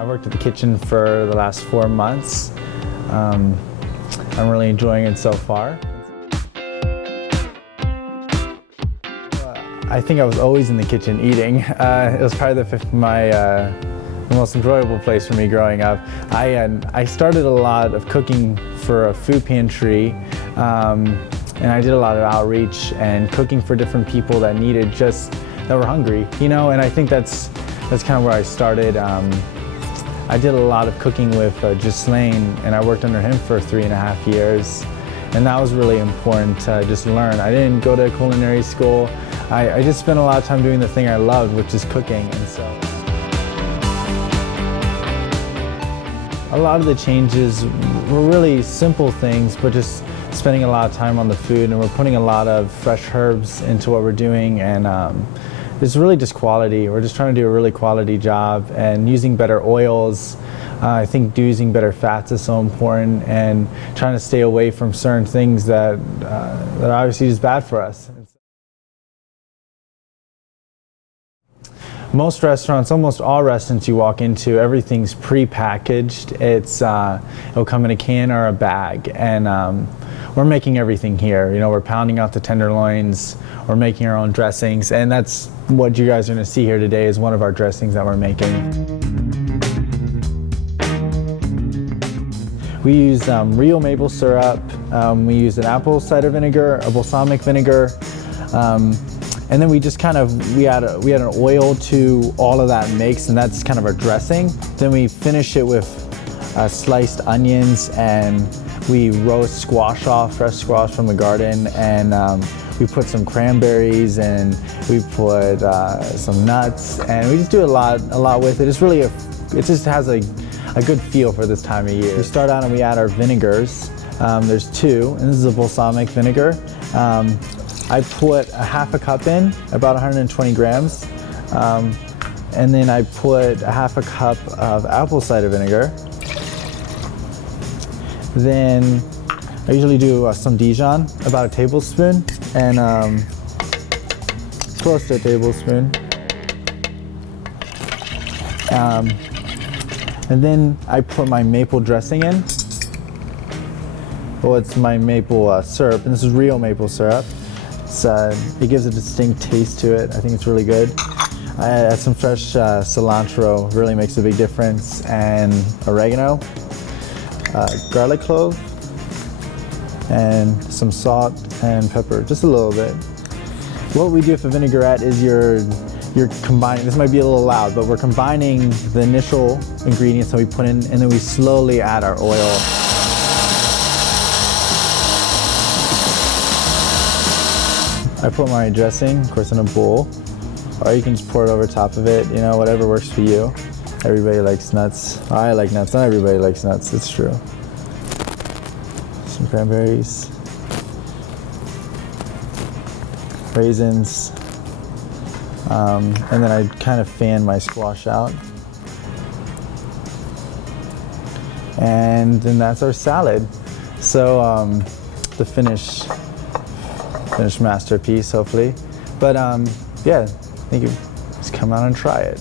I worked at the kitchen for the last 4 months. I'm really enjoying it so far. I think I was always in the kitchen eating. It was probably the most enjoyable place for me growing up. I started a lot of cooking for a food pantry, and I did a lot of outreach and cooking for different people that were hungry, you know. And I think that's kind of where I started. I did a lot of cooking with Ghislaine, and I worked under him for 3.5 years, and that was really important to just learn. I didn't go to culinary school. I just spent a lot of time doing the thing I loved, which is cooking. And so a lot of the changes were really simple things, but just spending a lot of time on the food, and we're putting a lot of fresh herbs into what we're doing, and it's really just quality. We're just trying to do a really quality job and using better oils. I think using better fats is so important, and trying to stay away from certain things that are obviously just bad for us. Most restaurants, almost all restaurants you walk into, everything's pre-packaged. It'll come in a can or a bag, and we're making everything here. You know, we're pounding out the tenderloins, we're making our own dressings, and that's what you guys are going to see here today is one of our dressings that we're making. We use real maple syrup, we use an apple cider vinegar, a balsamic vinegar, and then we just we add an oil to all of that mix, and that's kind of our dressing. Then we finish it with sliced onions, and we roast squash off, fresh squash from the garden, and we put some cranberries, and we put some nuts, and we just do a lot with it. It just has a good feel for this time of year. We start out and we add our vinegars. There's 2, and this is a balsamic vinegar. I put a half a cup in, about 120 grams, and then I put a half a cup of apple cider vinegar. Then I usually do some Dijon, about a tablespoon, and close to a tablespoon. And then I put my maple dressing in. Well, it's my maple syrup, and this is real maple syrup. It gives a distinct taste to it. I think it's really good. I add some fresh cilantro, really makes a big difference, and oregano, garlic clove, and some salt and pepper, just a little bit. What we do with a vinaigrette is you're combining, this might be a little loud, but we're combining the initial ingredients that we put in, and then we slowly add our oil. I put my dressing, of course, in a bowl, or you can just pour it over top of it, you know, whatever works for you. Everybody likes nuts. I like nuts, not everybody likes nuts, it's true. Some cranberries, raisins, and then I kind of fan my squash out. And then that's our salad. So the finished masterpiece, hopefully. But yeah, I think you just come out and try it.